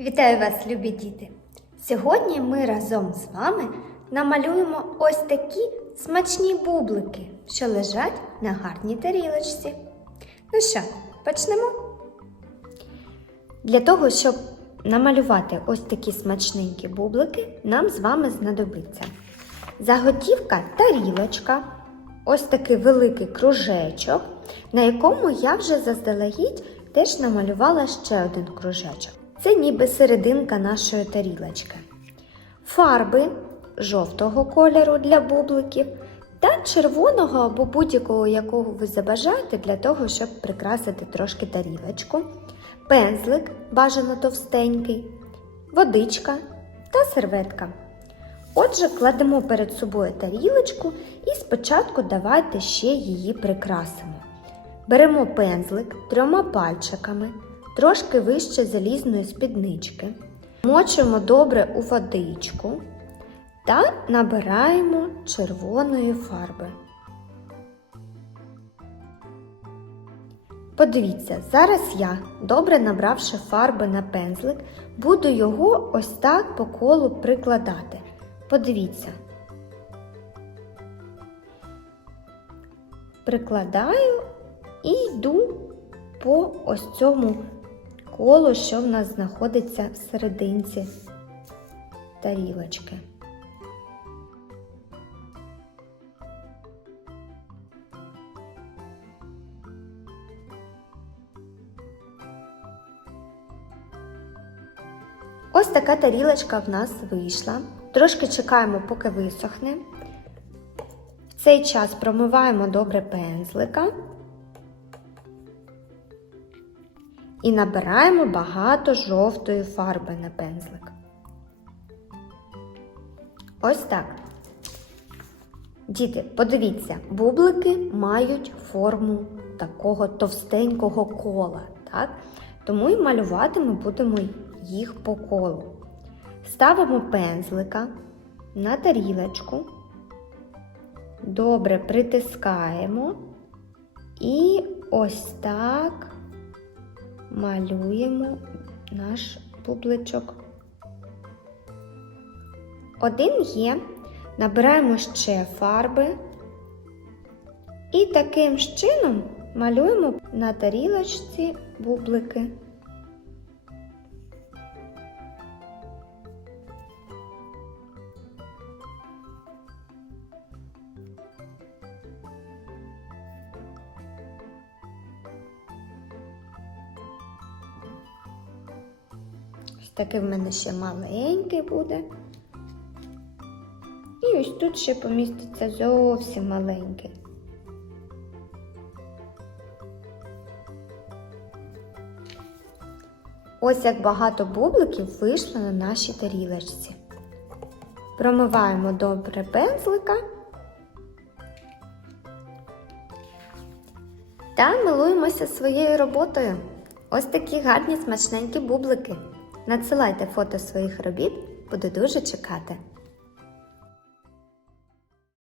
Вітаю вас, любі діти! Сьогодні ми разом з вами намалюємо ось такі смачні бублики, що лежать на гарній тарілочці. Ну що, почнемо? Для того, щоб намалювати ось такі смачненькі бублики, нам з вами знадобиться заготівка тарілочка, ось такий великий кружечок, на якому я вже заздалегідь теж намалювала ще один кружечок. Це ніби серединка нашої тарілочки. Фарби жовтого кольору для бубликів та червоного або будь-якого, якого ви забажаєте, для того, щоб прикрасити трошки тарілочку, пензлик, бажано товстенький, водичка та серветка. Отже, кладемо перед собою тарілочку і спочатку давайте ще її прикрасимо. Беремо пензлик трьома пальчиками, трошки вище залізної спіднички, мочимо добре у водичку та набираємо червоної фарби. Подивіться, зараз я, добре набравши фарби на пензлик, буду його ось так по колу прикладати. Подивіться. Прикладаю і йду по ось цьому колу, що в нас знаходиться в серединці тарілочки. Ось така тарілочка в нас вийшла. Трошки чекаємо, поки висохне. В цей час промиваємо добре пензлика і набираємо багато жовтої фарби на пензлик. Ось так. Діти, подивіться, бублики мають форму такого товстенького кола, так? Тому і малювати ми будемо їх по колу. Ставимо пензлика на тарілочку, добре притискаємо і ось так малюємо наш бубличок. Один є, набираємо ще фарби і таким чином малюємо на тарілочці бублики. Такий в мене ще маленький буде. І ось тут ще поміститься зовсім маленький. Ось як багато бубликів вийшло на нашій тарілочці. Промиваємо добре пензлика та милуємося своєю роботою. Ось такі гарні смачненькі бублики. Надсилайте фото своїх робіт, буду дуже чекати.